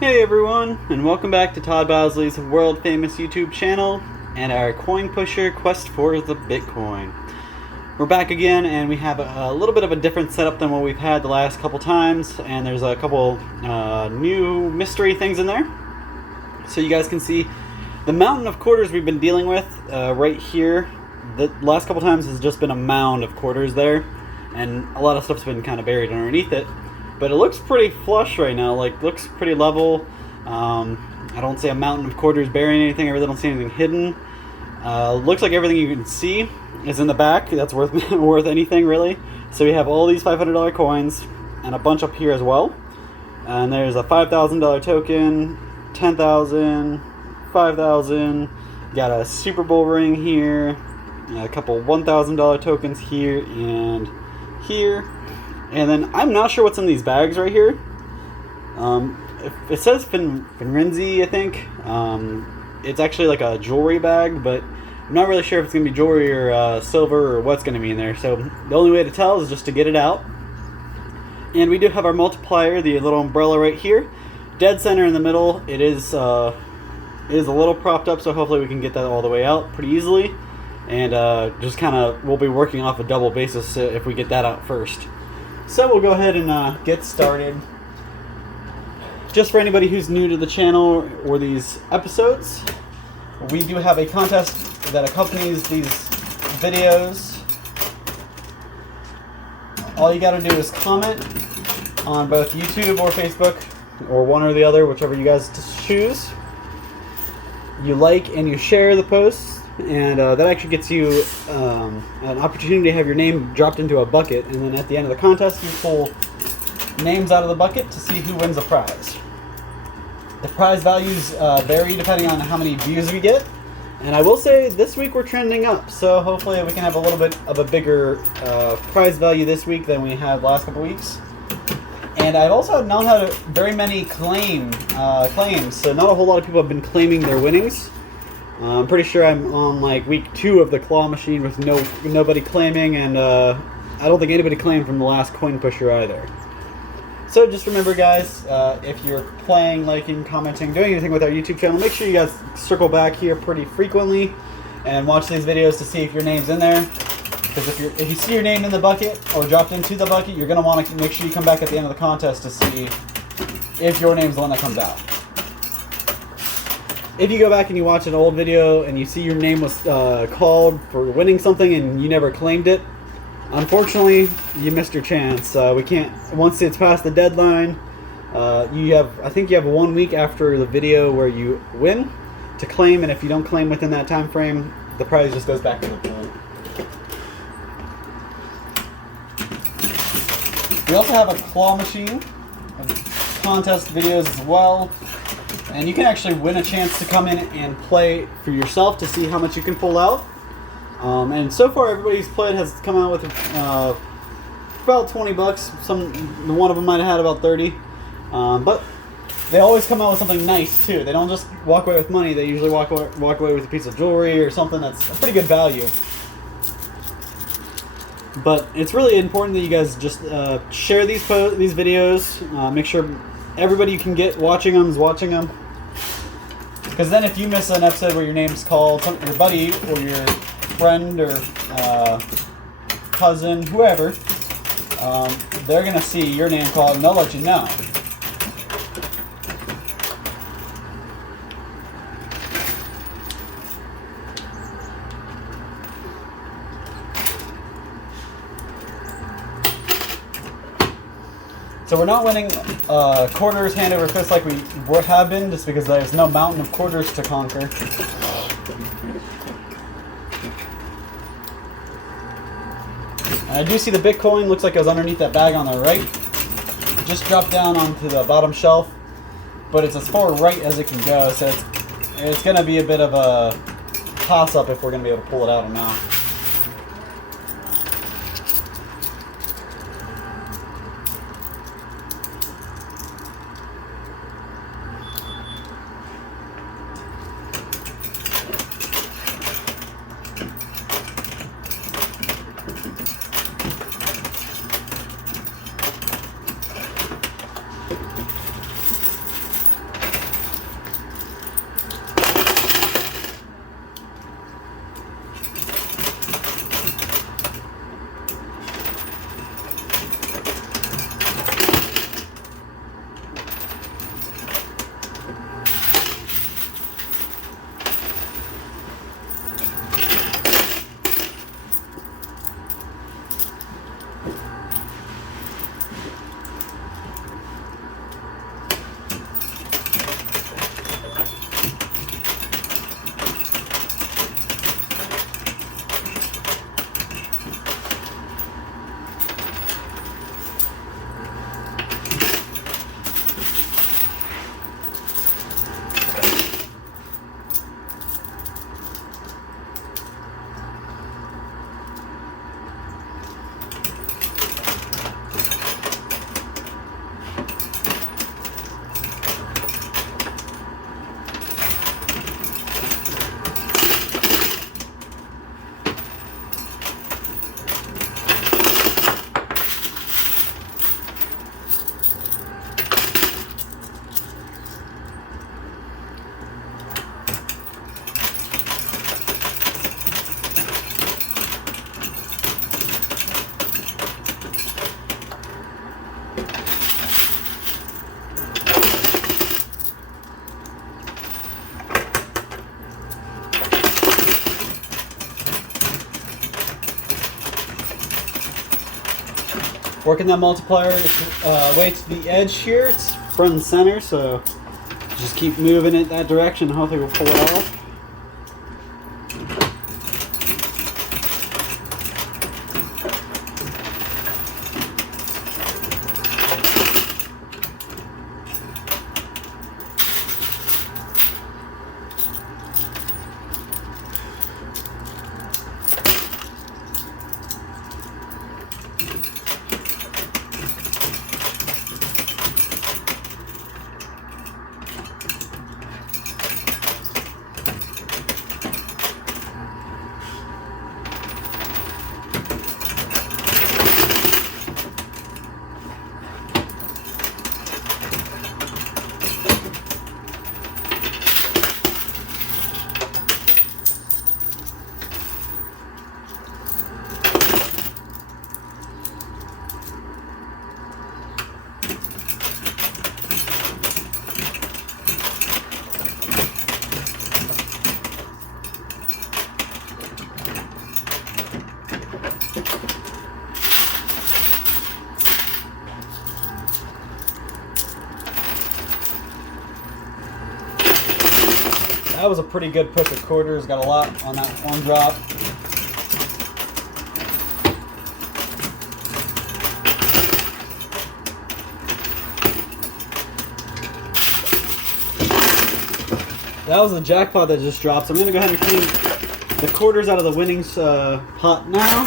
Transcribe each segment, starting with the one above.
Hey everyone, and welcome back to Todd Bosley's world famous YouTube channel and our coin pusher quest for the Bitcoin. We're back again, and we have a little bit of a different setup than what we've had the last couple times, and there's a couple new mystery things in there. So you guys can see the mountain of quarters we've been dealing with right here. The last couple times has just been a mound of quarters there, and a lot of stuff's been kind of buried underneath it. But it looks pretty flush right now, like looks pretty level. I don't see a mountain of quarters burying anything. I really don't see anything hidden. Looks like everything you can see is in the back. That's worth anything really. So we have all these $500 coins and a bunch up here as well. And there's a $5,000 token, 10,000, 5,000. Got a Super Bowl ring here, a couple $1,000 tokens here and here. And then I'm not sure what's in these bags right here. It says Finrenzi, I think. It's actually like a jewelry bag, but I'm not really sure if it's going to be jewelry or silver or what's going to be in there. So the only way to tell is just to get it out. And we do have our multiplier, the little umbrella right here. Dead center in the middle. It is a little propped up, so hopefully we can get that all the way out pretty easily. And just kind of, we'll be working off a double basis if we get that out first. So we'll go ahead and get started. Just for anybody who's new to the channel or these episodes, we do have a contest that accompanies these videos. All you gotta do is comment on both YouTube or Facebook, or one or the other, whichever you guys choose. You like and you share the posts, and that actually gets you an opportunity to have your name dropped into a bucket, and then at the end of the contest you pull names out of the bucket to see who wins the prize. The prize values vary depending on how many views we get, and I will say this week we're trending up, so hopefully we can have a little bit of a bigger prize value this week than we had last couple weeks. And I've also not had very many claims, so not a whole lot of people have been claiming their winnings. I'm pretty sure I'm on like week 2 of the claw machine with nobody claiming, and I don't think anybody claimed from the last coin pusher either. So just remember, guys, if you're playing, liking, commenting, doing anything with our YouTube channel, make sure you guys circle back here pretty frequently and watch these videos to see if your name's in there. Because if you see your name in the bucket or dropped into the bucket, you're going to want to make sure you come back at the end of the contest to see if your name's the one that comes out. If you go back and you watch an old video and you see your name was called for winning something and you never claimed it, unfortunately, you missed your chance. We can't, once it's past the deadline, I think you have 1 week after the video where you win to claim, and if you don't claim within that time frame, the prize just goes back to the pool. We also have a claw machine, contest videos as well. And you can actually win a chance to come in and play for yourself to see how much you can pull out. And so far, everybody who's played has come out with about 20 bucks. One of them might have had about 30. But they always come out with something nice too. They don't just walk away with money. They usually walk away with a piece of jewelry or something that's a pretty good value. But it's really important that you guys just share these videos. Make sure everybody you can get watching them is watching them. Because then if you miss an episode where your name's called, your buddy or your friend or cousin, whoever, they're going to see your name called and they'll let you know. So we're not winning quarters hand over fist like we have been, just because there's no mountain of quarters to conquer. And I do see the Bitcoin, looks like it was underneath that bag on the right. It just dropped down onto the bottom shelf, but it's as far right as it can go, so it's going to be a bit of a toss-up if we're going to be able to pull it out or not. Working that multiplier way to the edge here. It's front and center, so just keep moving it that direction. Hopefully we'll pull it off. That was a pretty good push of quarters. Got a lot on that one drop. That was the jackpot that just dropped. So I'm going to go ahead and clean the quarters out of the winnings pot now.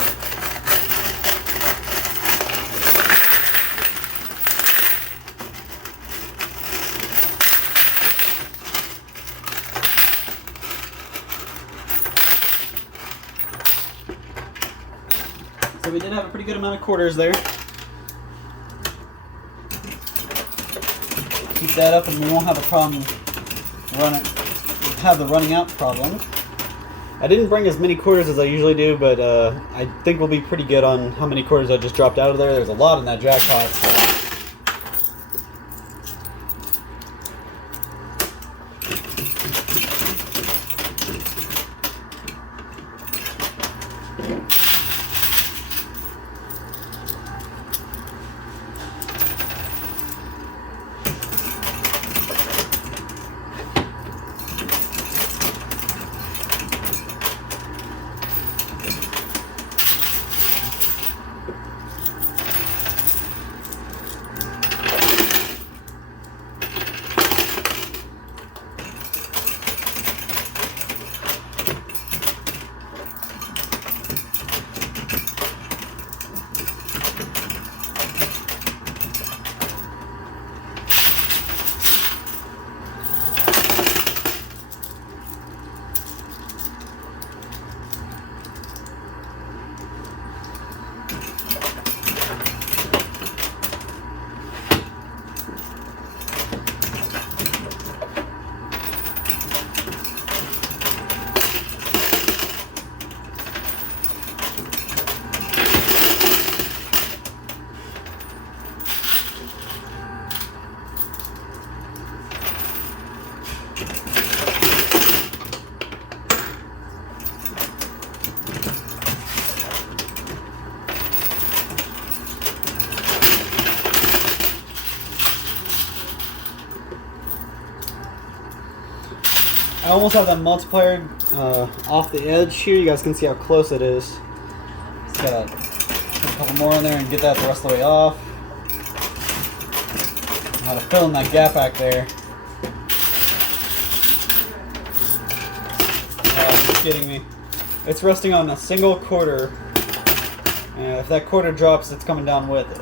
So we did have a pretty good amount of quarters there. Keep that up and we won't have a problem have the running out problem. I didn't bring as many quarters as I usually do, but I think we'll be pretty good on how many quarters I just dropped out of there. There's a lot in that jackpot. So. I almost have that multiplier off the edge here. You guys can see how close it is. Just gotta put a couple more in there and get that the rest of the way off. How to fill in that gap back there. Just kidding me. It's resting on a single quarter. And if that quarter drops, it's coming down with it.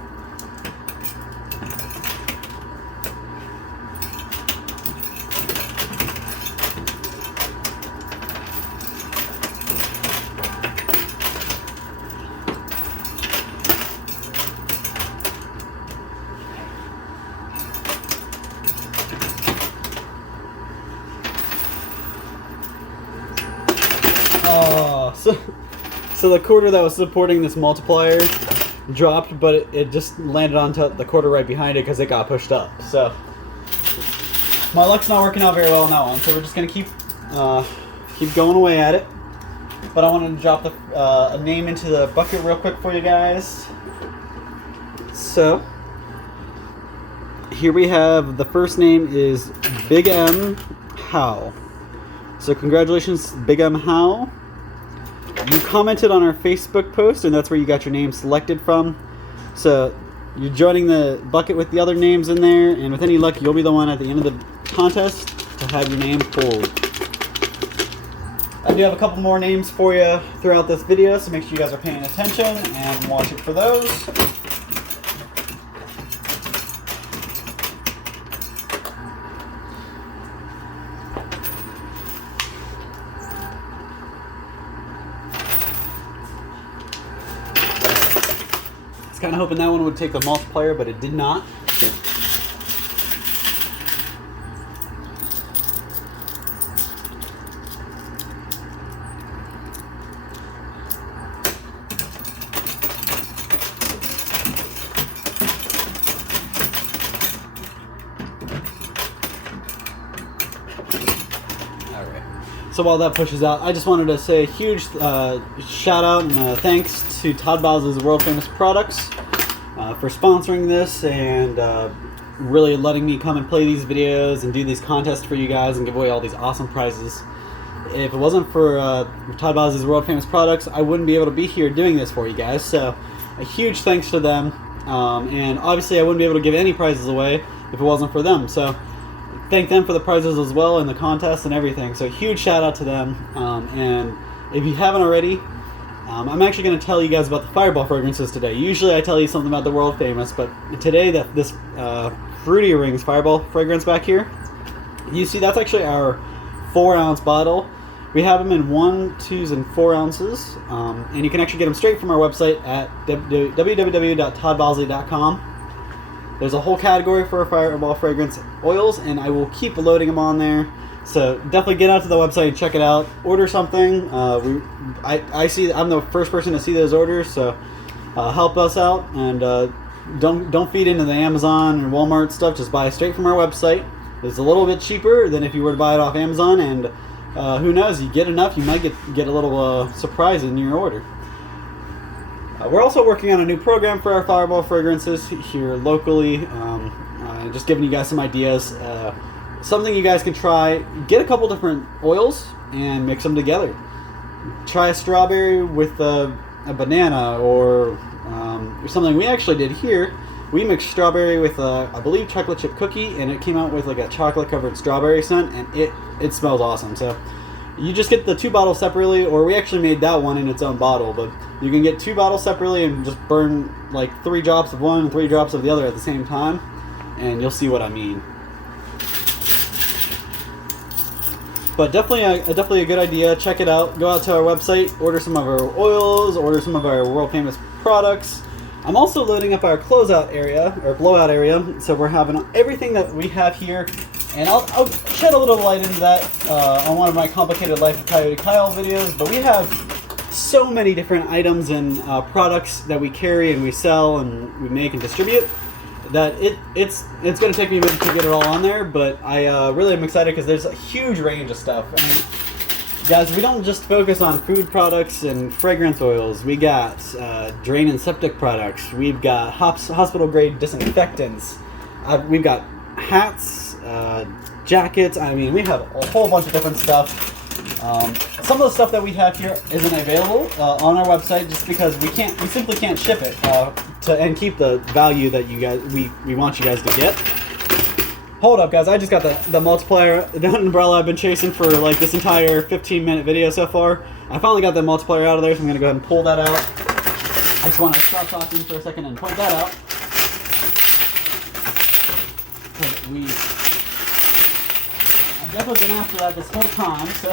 Oh, so the quarter that was supporting this multiplier dropped, but it just landed onto the quarter right behind it because it got pushed up. So my luck's not working out very well on that one. So we're just gonna keep going away at it. But I wanted to drop a name into the bucket real quick for you guys. So here we have, the first name is Big M How. So congratulations, Big M How. You commented on our Facebook post, and that's where you got your name selected from. So you're joining the bucket with the other names in there, and with any luck, you'll be the one at the end of the contest to have your name pulled. I do have a couple more names for you throughout this video, so make sure you guys are paying attention and watch it for those. Kind of hoping that one would take the multiplier, but it did not. So while that pushes out, I just wanted to say a huge shout out and thanks to Todd Bosley's World Famous Products for sponsoring this and really letting me come and play these videos and do these contests for you guys and give away all these awesome prizes. If it wasn't for Todd Bosley's World Famous Products, I wouldn't be able to be here doing this for you guys. So a huge thanks to them, and obviously I wouldn't be able to give any prizes away if it wasn't for them. So thank them for the prizes as well and the contest and everything. So huge shout out to them. And if you haven't already, I'm actually going to tell you guys about the Fireball fragrances today. Usually I tell you something about the World Famous, but today this Fruity Rings Fireball fragrance back here, you see that's actually our 4-ounce bottle. We have them in 1, 2s, and 4 ounces, and you can actually get them straight from our website at www.toddbosley.com. There's a whole category for Fireball fragrance oils, and I will keep loading them on there. So definitely get out to the website and check it out. Order something. I see I'm the first person to see those orders, so help us out, and don't feed into the Amazon and Walmart stuff. Just buy straight from our website. It's a little bit cheaper than if you were to buy it off Amazon, and who knows? You get enough, you might get a little surprise in your order. We're also working on a new program for our Fireball fragrances here locally. Just giving you guys some ideas. Something you guys can try. Get a couple different oils and mix them together. Try a strawberry with a banana or something we actually did here. We mixed strawberry with I believe chocolate chip cookie, and it came out with like a chocolate covered strawberry scent, and it smells awesome. So you just get the 2 bottles separately, or we actually made that one in its own bottle, but you can get 2 bottles separately and just burn like 3 drops of one and 3 drops of the other at the same time, and you'll see what I mean. But definitely a good idea. Check it out. Go out to our website, order some of our oils, order some of our world famous products. I'm also loading up our closeout area, or blowout area, so we're having everything that we have here. And I'll shed a little light into that on one of my Complicated Life of Coyote Kyle videos, but we have so many different items and products that we carry and we sell and we make and distribute that it's going to take me a minute to get it all on there, but I really am excited because there's a huge range of stuff. I mean, guys, we don't just focus on food products and fragrance oils. We got drain and septic products. We've got hospital grade disinfectants. We've got hats, jackets. I mean, we have a whole bunch of different stuff. Some of the stuff that we have here isn't available on our website just because we simply can't ship it and keep the value that we want you guys to get. Hold up, guys! I just got the multiplier, the umbrella I've been chasing for like this entire 15-minute video so far. I finally got the multiplier out of there, so I'm gonna go ahead and pull that out. I just want to stop talking for a second and point that out. I've definitely been after that this whole time, so.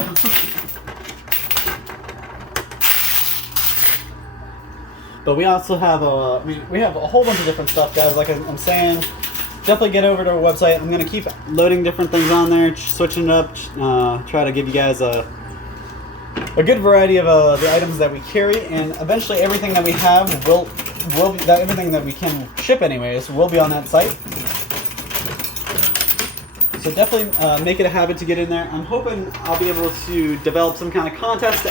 But we also have we have a whole bunch of different stuff, guys. Like I'm saying, definitely get over to our website. I'm gonna keep loading different things on there, switching it up, try to give you guys a good variety of the items that we carry, and eventually everything that we have everything that we can ship anyways will be on that site. So definitely make it a habit to get in there. I'm hoping I'll be able to develop some kind of contest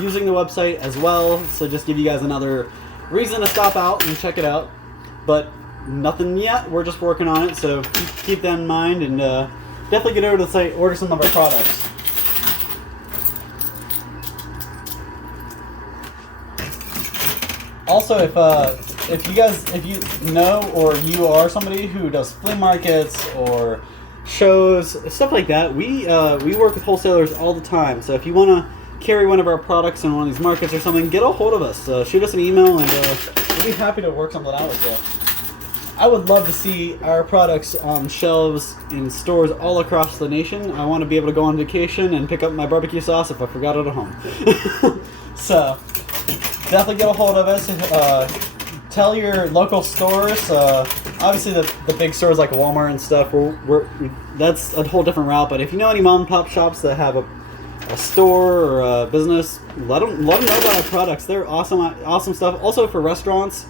using the website as well. So just give you guys another reason to stop out and check it out. but nothing yet. We're just working on it, so keep that in mind, and definitely get over to the site, order some of our products. Also, if you know, or you are somebody who does flea markets or shows, stuff like that, we work with wholesalers all the time. So if you want to carry one of our products in one of these markets or something, get a hold of us. Shoot us an email, and we'll be happy to work something out with you. I would love to see our products on shelves in stores all across the nation. I want to be able to go on vacation and pick up my barbecue sauce if I forgot it at home. So definitely get a hold of us. Tell your local stores. Obviously, the big stores like Walmart and stuff, that's a whole different route. But if you know any mom and pop shops that have a store or a business, let them know about our products. They're awesome stuff. Also for restaurants,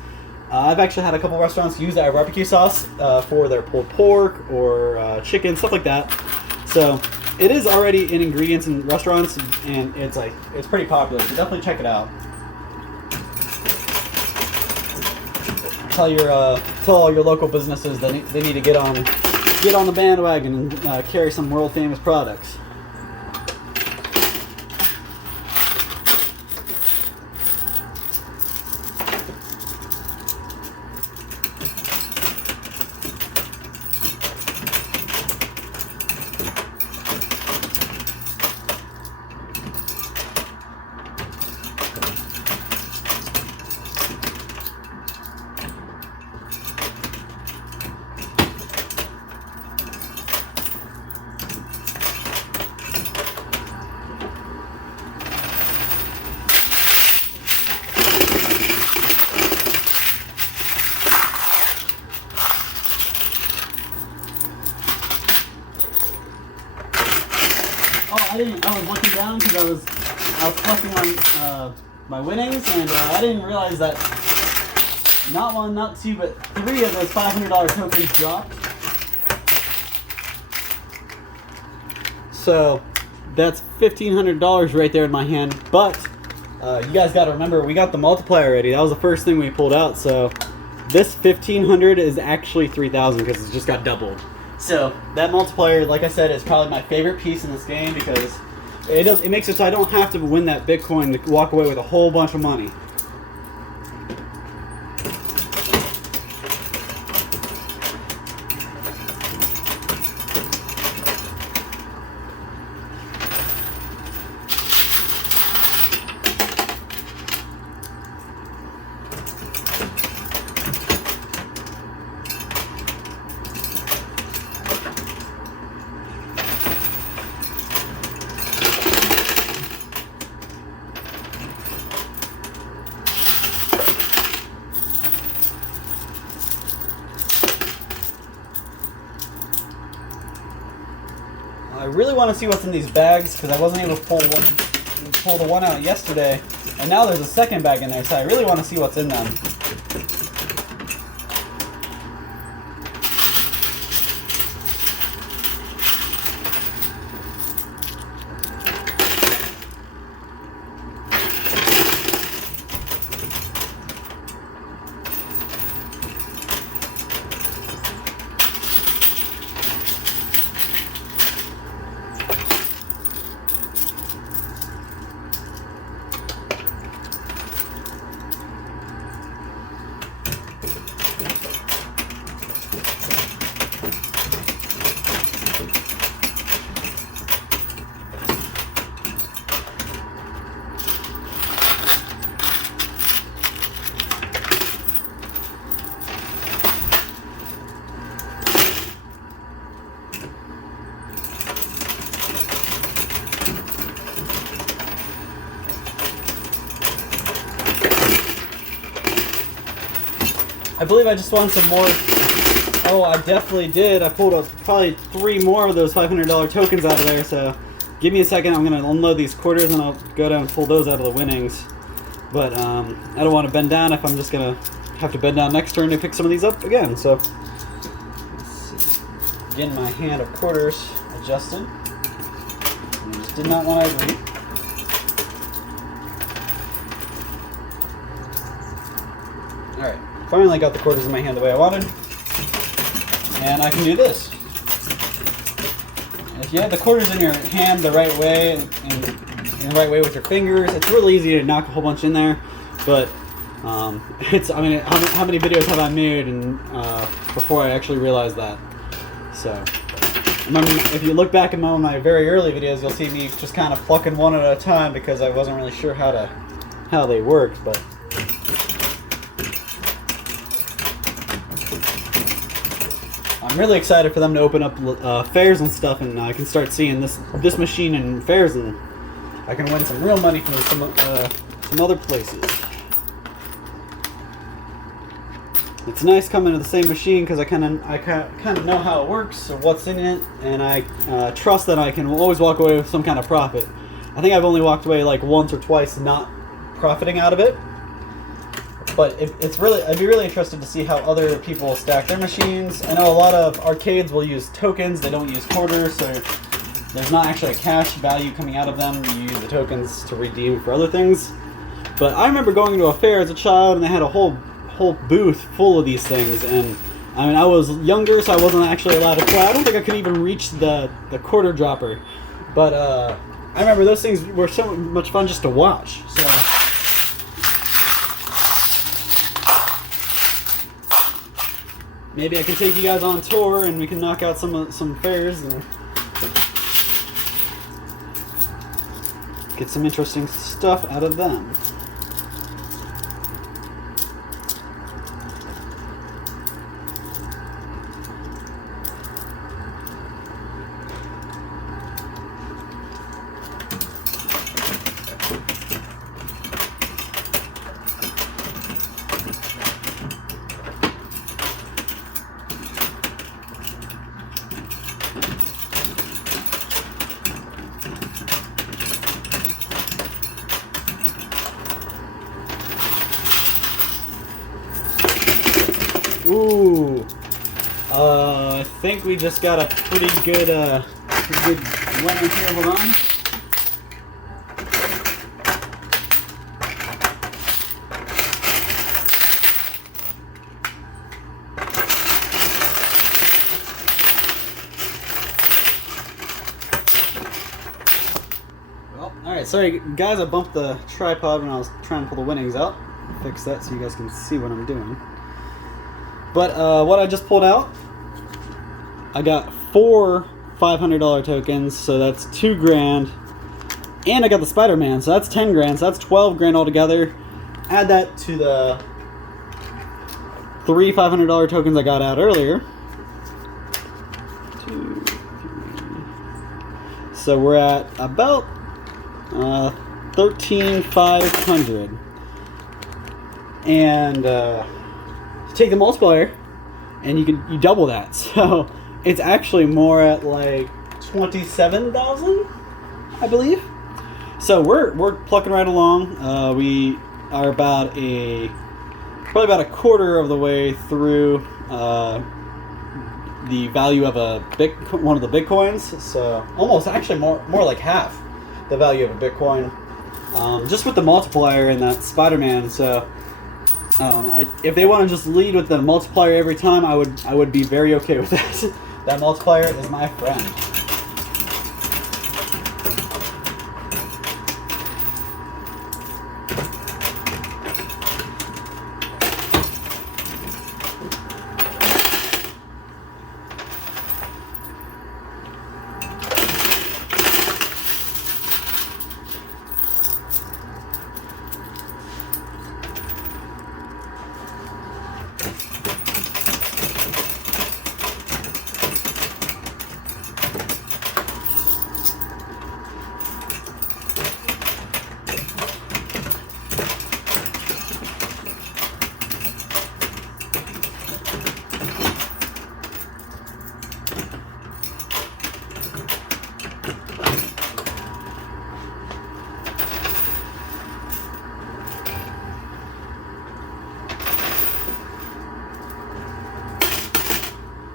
I've actually had a couple restaurants use our barbecue sauce for their pulled pork or chicken, stuff like that. So it is already in ingredients in restaurants, and it's pretty popular. So definitely check it out. Tell all your local businesses that they need to get on the bandwagon and carry some world famous products. I was looking down because I was pressing on my winnings, and I didn't realize that not one, not two, but three of those $500 tokens dropped. So that's $1,500 right there in my hand. But you guys got to remember, we got the multiplier already. That was the first thing we pulled out. So this 1,500 is actually 3,000 because it just got doubled. So that multiplier, like I said, is probably my favorite piece in this game because it makes it so I don't have to win that Bitcoin to walk away with a whole bunch of money. I really want to see what's in these bags because I wasn't able to pull the one out yesterday, and now there's a second bag in there, so I really want to see what's in them. I believe I just want some more. Oh, I definitely did. I pulled up probably 3 more of those $500 tokens out of there, so give me a second. I'm going to unload these quarters and I'll go down and pull those out of the winnings. But I don't want to bend down if I'm just going to have to bend down next turn to pick some of these up again. So, let's see. Again, my hand of quarters adjusted. I just did not want to agree. Alright. finally got the quarters in my hand the way I wanted. And I can do this. If you have the quarters in your hand the right way, and in the right way with your fingers, it's really easy to knock a whole bunch in there. But it's, I mean, how many videos have I made and before I actually realized that? So, if you look back at one of my very early videos, you'll see me just kind of plucking one at a time because I wasn't really sure how they worked. But I'm really excited for them to open up fairs and stuff, and I can start seeing this machine in fairs, and I can win some real money from some other places. It's nice coming to the same machine because I kind of know how it works or what's in it, and I trust that I can always walk away with some kind of profit. I think I've only walked away like once or twice not profiting out of it. But I'd be really interested to see how other people stack their machines. I know a lot of arcades will use tokens, they don't use quarters, so there's not actually a cash value coming out of them. You use the tokens to redeem for other things. But I remember going to a fair as a child, and they had a whole booth full of these things, and I mean, I was younger, so I wasn't actually allowed to play. I don't think I could even reach the quarter dropper, but I remember those things were so much fun just to watch. So maybe I can take you guys on tour and we can knock out some fairs and get some interesting stuff out of them. Ooh, I think we just got a pretty good winner here. Hold on. Well, alright, sorry guys, I bumped the tripod when I was trying to pull the winnings out. Fix that so you guys can see what I'm doing. But what I just pulled out, I got 4 $500 tokens, so that's $2 grand, and I got the Spider-Man, so that's 10 grand, so that's 12 grand altogether. Add that to the 3 $500 tokens I got out earlier. 2, 3. So we're at about 13,500, and take the multiplier and you double that, so it's actually more at like 27,000, I believe. So we're plucking right along. We are probably about a quarter of the way through the value of one of the Bitcoins, so almost actually more like half the value of a Bitcoin, just with the multiplier and that Spider-Man. So if they want to just lead with the multiplier every time, I would be very okay with that. That multiplier is my friend.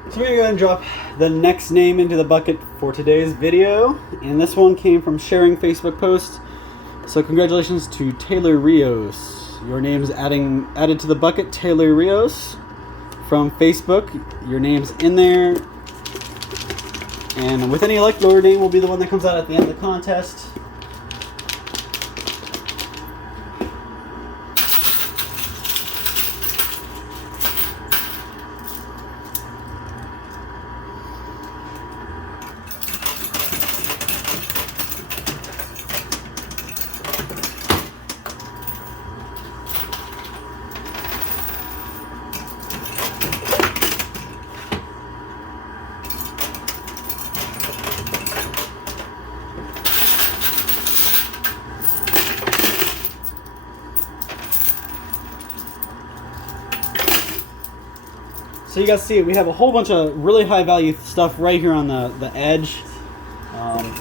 So we're going to drop the next name into the bucket for today's video, and this one came from sharing Facebook post. So congratulations to Taylor Rios. Your name's added to the bucket. Taylor Rios from Facebook. Your name's in there. And with any luck, your name will be the one that comes out at the end of the contest. So you guys see, we have a whole bunch of really high value stuff right here on the edge.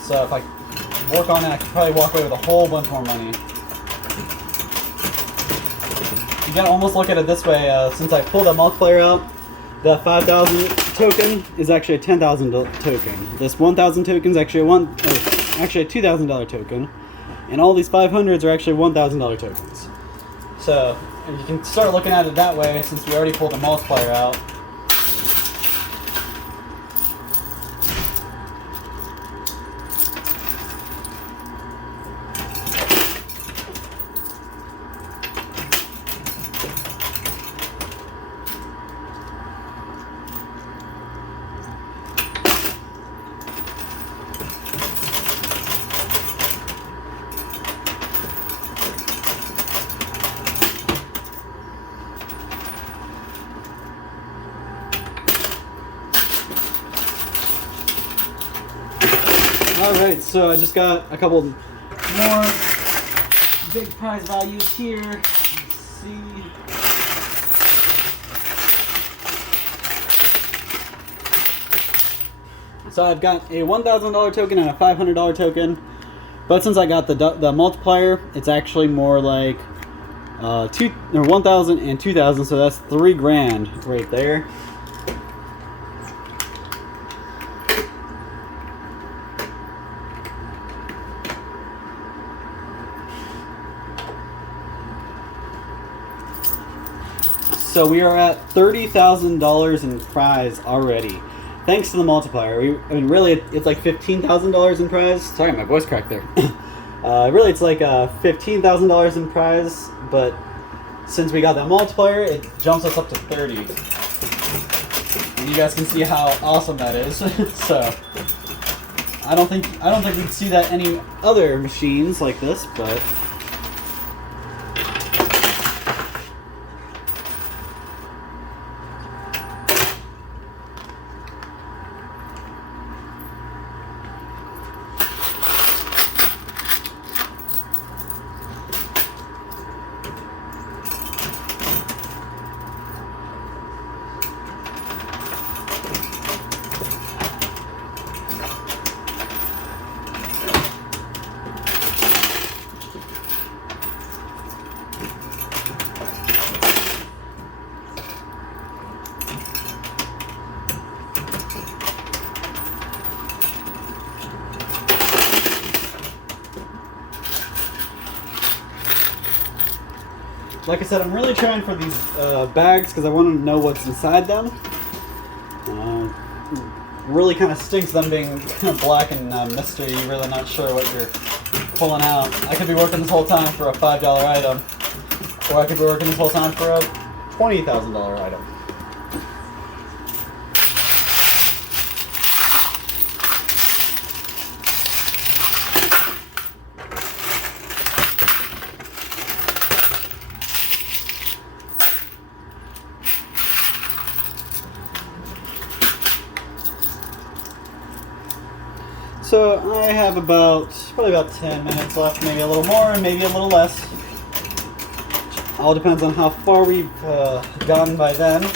So if I work on it, I could probably walk away with a whole bunch more money. You gotta almost look at it this way. Since I pulled that multiplier out, the 5,000 token is actually a 10,000 token. This 1,000 token is actually a $2,000 token, and all these 500s are actually $1,000 tokens. So you can start looking at it that way, since we already pulled the multiplier out. Alright, so I just got a couple more big prize values here. Let's see. So I've got a $1,000 token and a $500 token, but since I got the multiplier, it's actually more like 1,000 and 2,000, so that's $3,000 right there. So we are at $30,000 in prize already, thanks to the multiplier. I mean, really, it's like $15,000 in prize. Sorry, my voice cracked there. Really, it's like $15,000 in prize, but since we got that multiplier, it jumps us up to 30. And you guys can see how awesome that is. So I don't think we'd see that any other machines like this, but. Like I said, I'm really trying for these bags because I want to know what's inside them. Really kind of stinks them being kind of black and mystery. You're really not sure what you're pulling out. I could be working this whole time for a $5 item, or I could be working this whole time for a $20,000 item. So I have probably about 10 minutes left, maybe a little more, and maybe a little less. All depends on how far we've gone by then.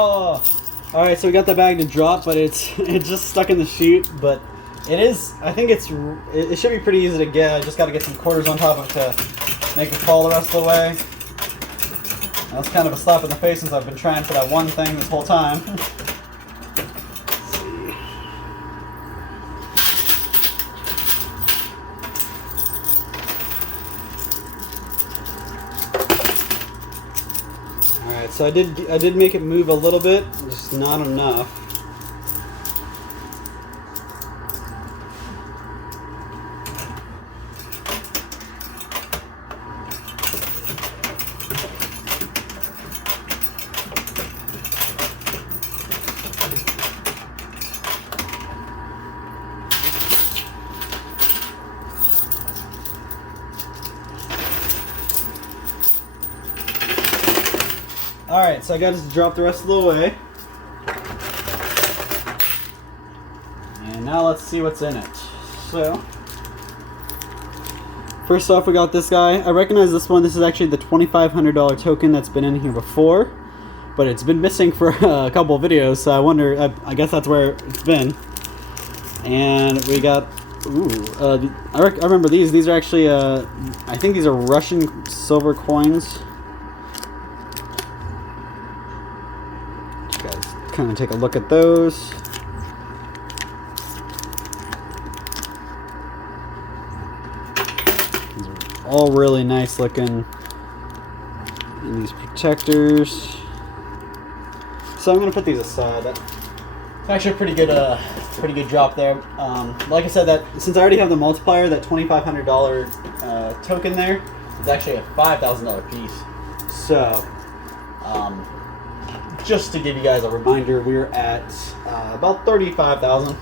Oh! Alright, so we got the bag to drop, but it's just stuck in the chute, but it is, I think it should be pretty easy to get. I just got to get some quarters on top of it to make it fall the rest of the way. That's kind of a slap in the face since I've been trying for that one thing this whole time. Alright, so I did make it move a little bit, just not enough. Alright, so I got it to drop the rest of the way. And now let's see what's in it. So, first off we got this guy. I recognize this one. This is actually the $2,500 token that's been in here before. But it's been missing for a couple of videos, so I wonder, I guess that's where it's been. And we got, I remember these. These are actually, I think these are Russian silver coins. Kind of take a look at those. These are all really nice looking. And these protectors. So I'm gonna put these aside. That's actually a pretty good drop there. Like I said, that since I already have the multiplier, that $2,500 token there is actually a $5,000 piece. So. Just to give you guys a reminder, we're at about 35,000.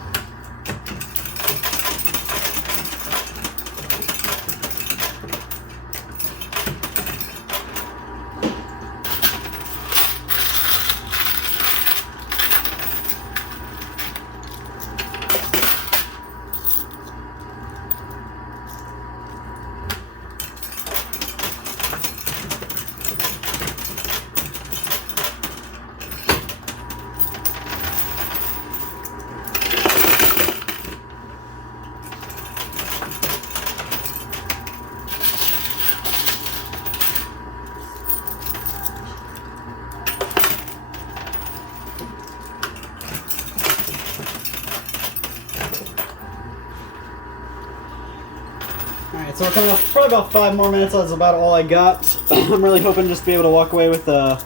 Alright, so we're coming up probably about 5 more minutes. That's about all I got. I'm really hoping just to be able to walk away with a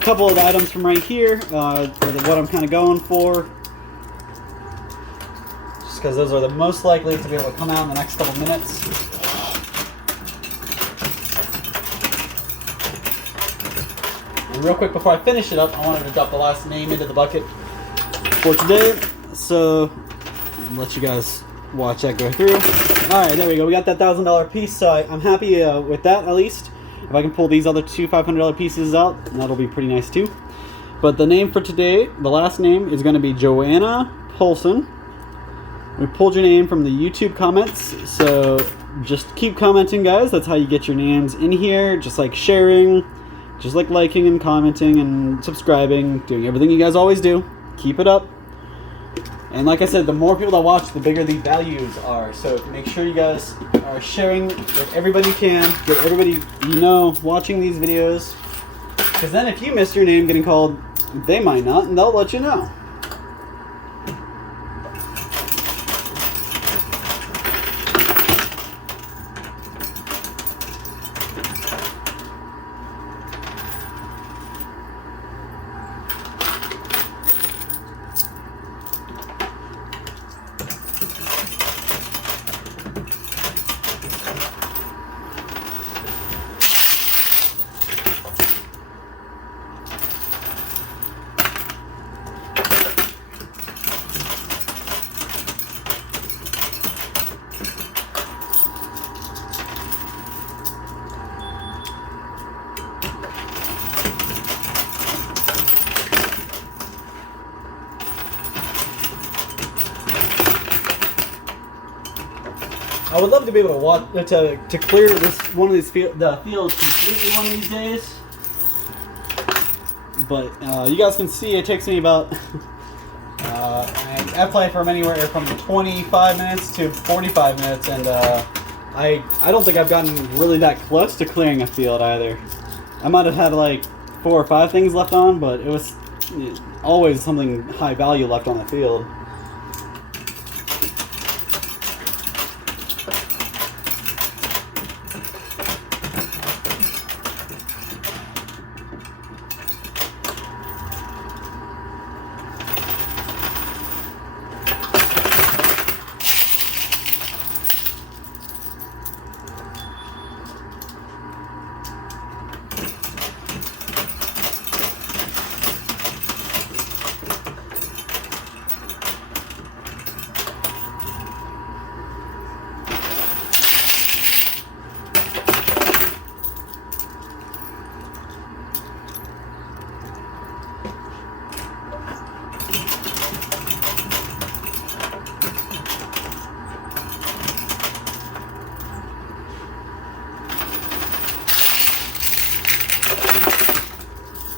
couple of the items from right here, what I'm kind of going for. Just because those are the most likely to be able to come out in the next couple minutes. And real quick before I finish it up, I wanted to drop the last name into the bucket for today. So, I'll let you guys watch that go through. Alright, there we go. We got that $1,000 piece, so I'm happy with that at least. If I can pull these other two $500 pieces out, that'll be pretty nice too. But the name for today, the last name, is going to be Joanna Polson. We pulled your name from the YouTube comments, so just keep commenting, guys. That's how you get your names in here. Just like sharing, just like liking and commenting and subscribing, doing everything you guys always do. Keep it up. And like I said, the more people that watch, the bigger the values are. So make sure you guys are sharing with everybody you can. Get everybody you know watching these videos. Because then if you miss your name getting called, they might not, and they'll let you know. I would love to be able to watch to clear this fields completely one of these days. But you guys can see it takes me about I play from anywhere from 25 minutes to 45 minutes, and I don't think I've gotten really that close to clearing a field either. I might have had like 4 or 5 things left on, but it was always something high value left on the field.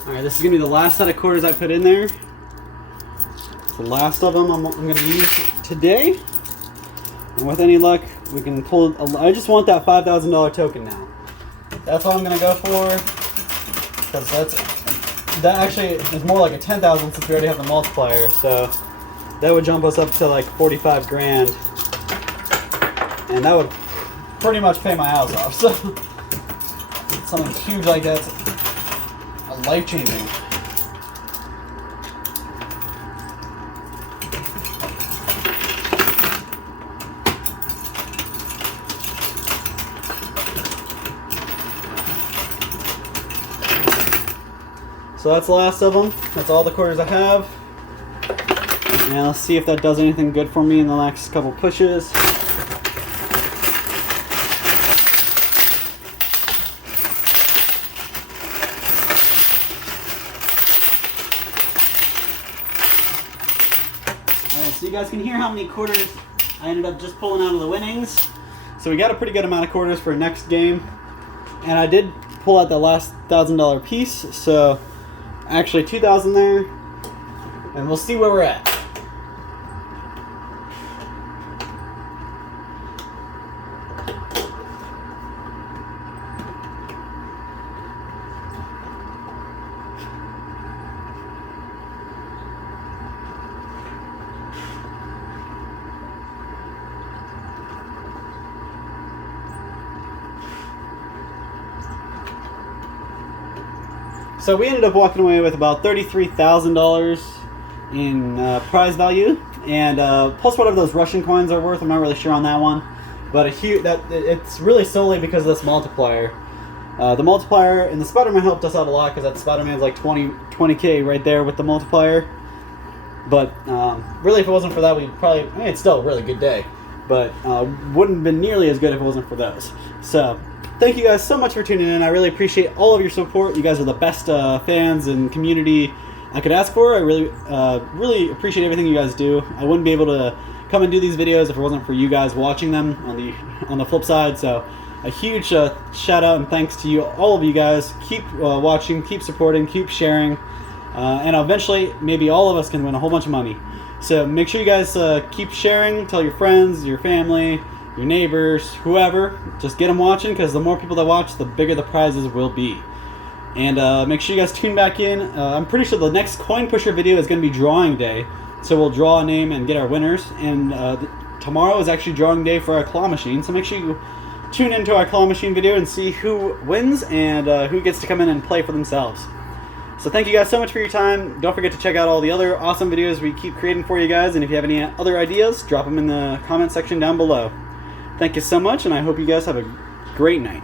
Alright, this is going to be the last set of quarters I put in there. It's the last of them I'm going to use today. And with any luck, we can pull... I just want that $5,000 token now. That's what I'm going to go for. Because that actually is more like a 10,000 since we already have the multiplier. So that would jump us up to like 45 grand. And that would pretty much pay my house off. So something huge like that's life-changing. So that's the last of them. That's all the quarters I have. And let's see if that does anything good for me in the next couple pushes. So you guys can hear how many quarters I ended up just pulling out of the winnings. So we got a pretty good amount of quarters for next game. And I did pull out the last $1,000 piece, so actually 2,000 there. And we'll see where we're at. So we ended up walking away with about $33,000 in prize value, and plus whatever those Russian coins are worth. I'm not really sure on that one, but it's really solely because of this multiplier. The multiplier and the Spider-Man helped us out a lot because that Spider-Man's like 20K right there with the multiplier. But really, if it wasn't for that, we'd probably, I mean, it's still a really good day, but wouldn't have been nearly as good if it wasn't for those. So thank you guys so much for tuning in. I really appreciate all of your support. You guys are the best fans and community I could ask for. I really appreciate everything you guys do. I wouldn't be able to come and do these videos if it wasn't for you guys watching them on the flip side. So a huge shout out and thanks to you, all of you guys. Keep watching, keep supporting, keep sharing, and eventually maybe all of us can win a whole bunch of money. So make sure you guys keep sharing, tell your friends, your family, your neighbors, whoever. Just get them watching, because the more people that watch, the bigger the prizes will be. And make sure you guys tune back in. I'm pretty sure the next coin pusher video is going to be drawing day, so we'll draw a name and get our winners. And tomorrow is actually drawing day for our claw machine, so make sure you tune into our claw machine video and see who wins and who gets to come in and play for themselves. So thank you guys so much for your time. Don't forget to check out all the other awesome videos we keep creating for you guys, and if you have any other ideas, drop them in the comment section down below. Thank you so much, and I hope you guys have a great night.